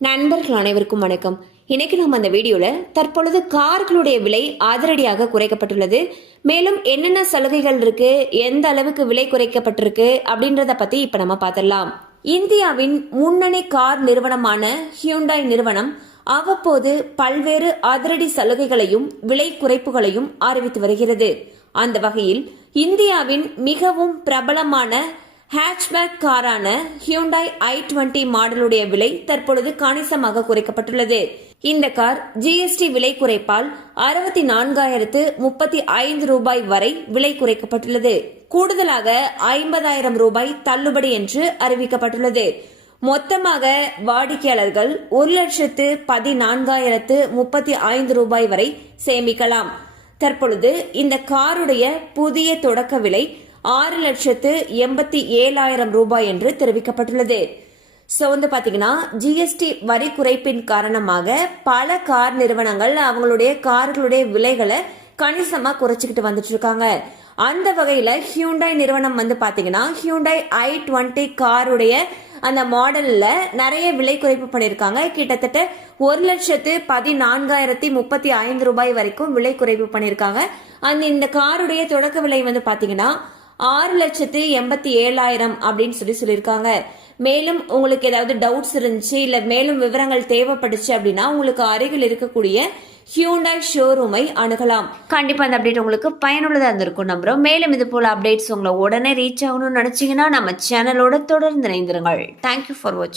நண்பர்கள் அனைவருக்கும் வணக்கம். இன்னைக்கு நம்ம அந்த வீடியோல தற்பொழுது கார்களுடைய விலை அதிரடியாக குறைக்கப்பட்டுள்ளது. மேலும் என்னென்ன சலுகைகள் இருக்கு, எந்த அளவுக்கு விலை குறைக்கப்பட்டிருக்கு அப்படின்றத பத்தி இப்ப நம்ம பார்த்திடலாம். இந்தியாவின் முன்னணி கார் நிறுவனமான ஹியூண்டாய் நிறுவனம் அவ்வப்போது பல்வேறு அதிரடி சலுகைகளையும் விலை குறைப்புகளையும் அறிவித்து வருகிறது. அந்த வகையில் இந்தியாவின் மிகவும் பிரபலமான ஹேட்ச்பேக் காரான ஹியூண்டாய் i20 மாடலுடைய விலை தற்பொழுது கணிசமாக குறைக்கப்பட்டுள்ளது. இந்த கார் ஜிஎஸ்டி விலை குறைப்பால் 64,035 ரூபாய் வரை விலை குறைக்கப்பட்டுள்ளது. கூடுதலாக 50,000 ரூபாய் தள்ளுபடி என்று அறிவிக்கப்பட்டுள்ளது. மொத்தமாக வாடிக்கையாளர்கள் 1,14,035 ரூபாய் வரை சேமிக்கலாம். தற்பொழுது இந்த காருடைய புதிய தொடக்க விலை 6,87,000 ரூபாய் என்று தெரிவிக்கப்பட்டுள்ளது. பாத்தீங்கன்னா ஜிஎஸ்டி வரி குறைப்பின் காரணமாக பல கார் நிறுவனங்கள் அவங்களுடைய கார்களுடைய விலைகளை கணிசமா குறைச்சிக்கிட்டு வந்துட்டு இருக்காங்க. அந்த வகையில ஹியூண்டாய் நிறுவனம் பாத்தீங்கன்னா ஹியூண்டாய் i20 காருடைய அந்த மாடல்ல நிறைய விலை குறைப்பு பண்ணிருக்காங்க. கிட்டத்தட்ட 1,14,035 ரூபாய் வரைக்கும் விலை குறைப்பு பண்ணிருக்காங்க. இந்த காருடைய தொடக்க விலை பாத்தீங்கன்னா 6,87,000 அப்படின்னு சொல்லியிருக்காங்க. மேலும் உங்களுக்கு ஏதாவது டவுட்ஸ் இருந்துச்சு இல்ல மேலும் விவரங்கள் தேவைப்பட்டுச்சு அப்படின்னா உங்களுக்கு அருகில் இருக்கக்கூடிய ஹியூண்டாய் ஷோரூமை அணுகலாம். கண்டிப்பா அந்த அப்டேட் உங்களுக்கு பயனுள்ளதா இருந்திருக்கும் நம்புறோம். மேலும் இது போல அப்டேட்ஸ் உங்களை உடனே ரீச் ஆகணும்னு நினைச்சீங்கன்னா நம்ம சேனலோட தொடர்ந்து இணைந்திருங்கள். தேங்க்யூ ஃபார் வாட்சிங்.